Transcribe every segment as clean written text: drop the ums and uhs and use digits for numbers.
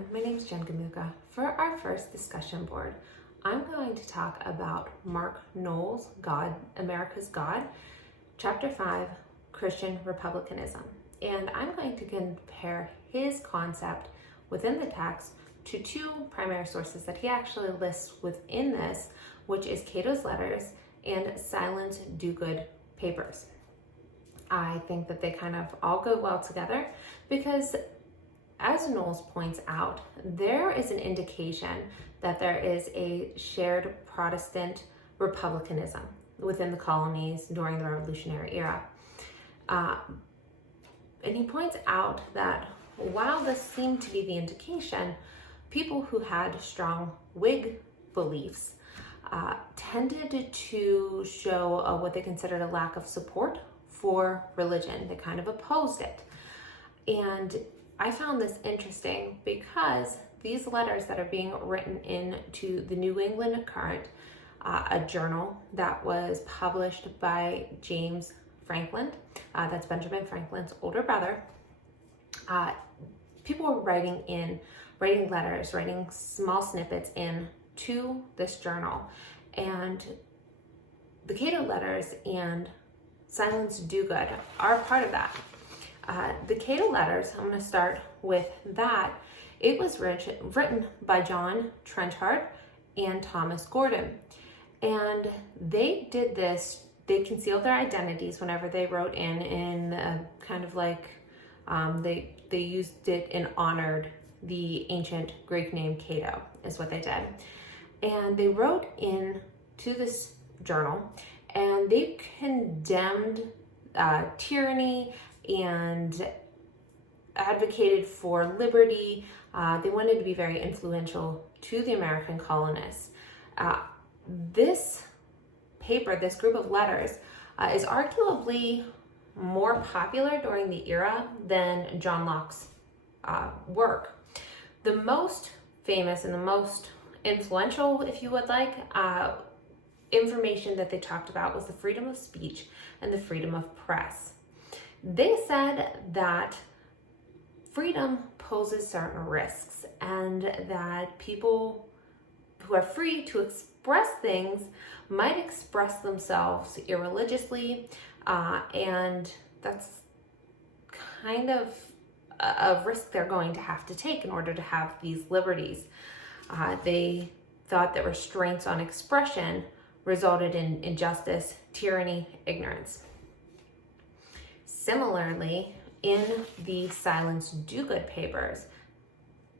everyone, my name is Jen Gamuka. For our first discussion board, I'm going to talk about Mark Noll's God, America's God, Chapter 5, Christian Republicanism. And I'm going to compare his concept within the text to two primary sources that he actually lists within this, which is Cato's Letters and Silent Do-Good papers. I think that they kind of all go well together because, as Knowles points out, there is an indication that there is a shared Protestant republicanism within the colonies during the Revolutionary era. And he points out that while this seemed to be the indication, people who had strong Whig beliefs tended to show what they considered a lack of support for religion. They kind of opposed it. And I found this interesting because these letters that are being written into the New England Current, a journal that was published by James Franklin, that's Benjamin Franklin's older brother, people were writing letters, writing small snippets into this journal. And the Cato Letters and Silent Do-Good are a part of that. The Cato Letters, I'm going to start with that. It was written by John Trenchard and Thomas Gordon. And they did this, they concealed their identities whenever they wrote in kind of like, they used it and honored the ancient Greek name Cato, is what they did. And they wrote in to this journal, and they condemned tyranny and advocated for liberty. They wanted to be very influential to the American colonists. This paper, this group of letters, is arguably more popular during the era than John Locke's work. The most famous and the most influential, if you would like, information that they talked about was the freedom of speech and the freedom of press. They said that freedom poses certain risks and that people who are free to express things might express themselves irreligiously, and that's kind of a risk they're going to have to take in order to have these liberties. They thought that restraints on expression resulted in injustice, tyranny, ignorance. Similarly, in the Silent Do-Good papers,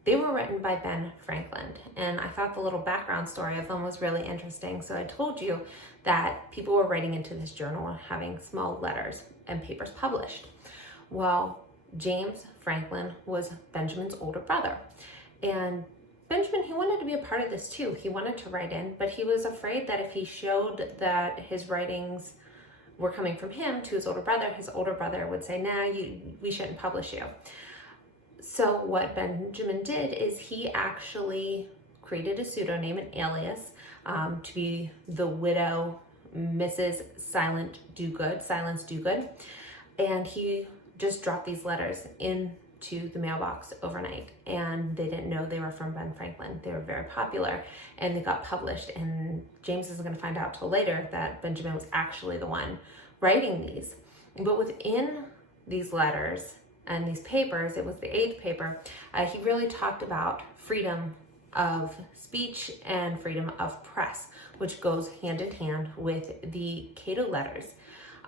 they were written by Ben Franklin, and I thought the little background story of them was really interesting. So I told you that people were writing into this journal and having small letters and papers published. Well, James Franklin was Benjamin's older brother, and Benjamin, he wanted to be a part of this too. He wanted to write in, but he was afraid that if he showed that his writings were coming from him to his older brother would say, nah, we shouldn't publish you. So what Benjamin did is he actually created a pseudonym, an alias, to be the widow Mrs. Silent Do-Good, and he just dropped these letters into the mailbox overnight, and they didn't know they were from Ben Franklin. They were very popular, and they got published, and James isn't going to find out till later that Benjamin was actually the one writing these. But within these letters and these papers, it was the 8th paper, he really talked about freedom of speech and freedom of press, which goes hand in hand with the Cato Letters.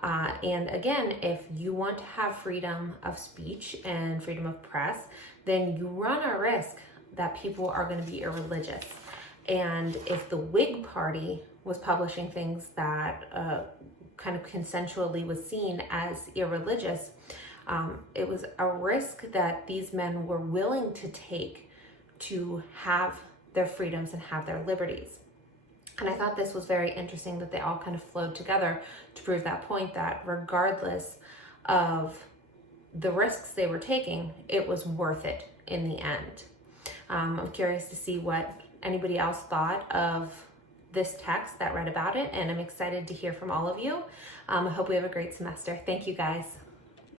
And again, if you want to have freedom of speech and freedom of press, then you run a risk that people are going to be irreligious. And if the Whig Party was publishing things that kind of consensually was seen as irreligious, it was a risk that these men were willing to take to have their freedoms and have their liberties. And I thought this was very interesting that they all kind of flowed together to prove that point, that regardless of the risks they were taking, it was worth it in the end. I'm curious to see what anybody else thought of this text that read about it, and I'm excited to hear from all of you. I hope we have a great semester. Thank you, guys.